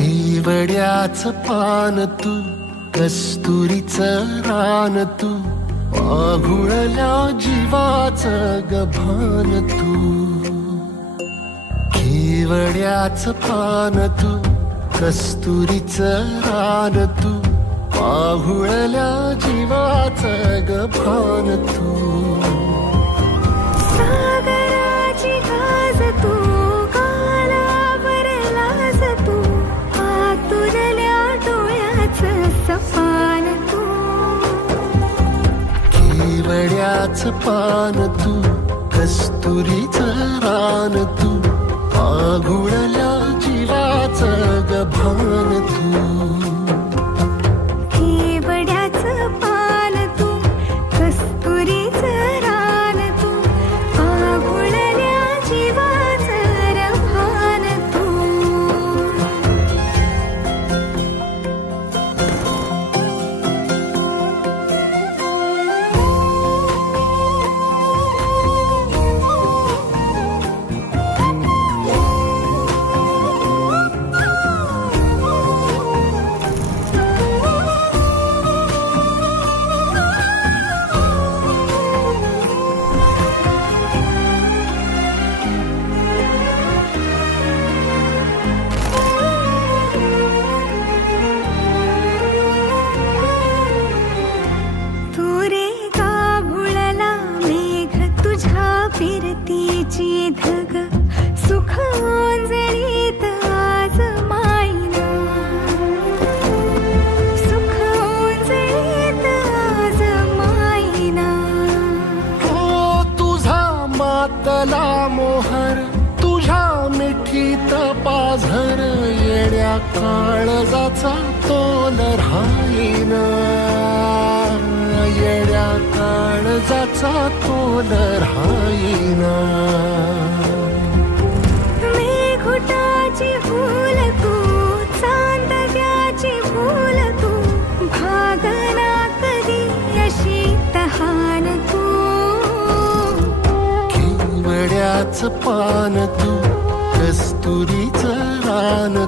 केवड्याचं पान तू, कस्तुरीचं रान तू, आघुळल्या जीवाचं गभान तू. केवड्याचं पान तू, कस्तुरीचं रान तू, आघुळल्या जीवाचं गभान तू. सागराची गाज तू, कालावर लाज तू, आतुरल्या डोळ्याचं सपान तू. केवड्याचं पान तू, कस्तुरीचं रान तू, आघुळल्या जीवाचं गभान तू. केवड्याचं पान तू, कस्तुरीचं रान तू, आघुळल्या जीवाचं रभान तू. फिरतीची धग सुख ओंजळीत आज मायना, सुख ओंजळीत आज मायना. हो तुझा मातला मोहर, तुझ्या मिठीत पाझर, येड्या काळजाचा तोल राहीना, येड्या काळजाचा तोल राहीना. मेघुटाची फूल तू, चांदण्याची फूल तू, भागना कधी अशी तहान तू. केवड्याचं पान तू, कस्तुरीचं रान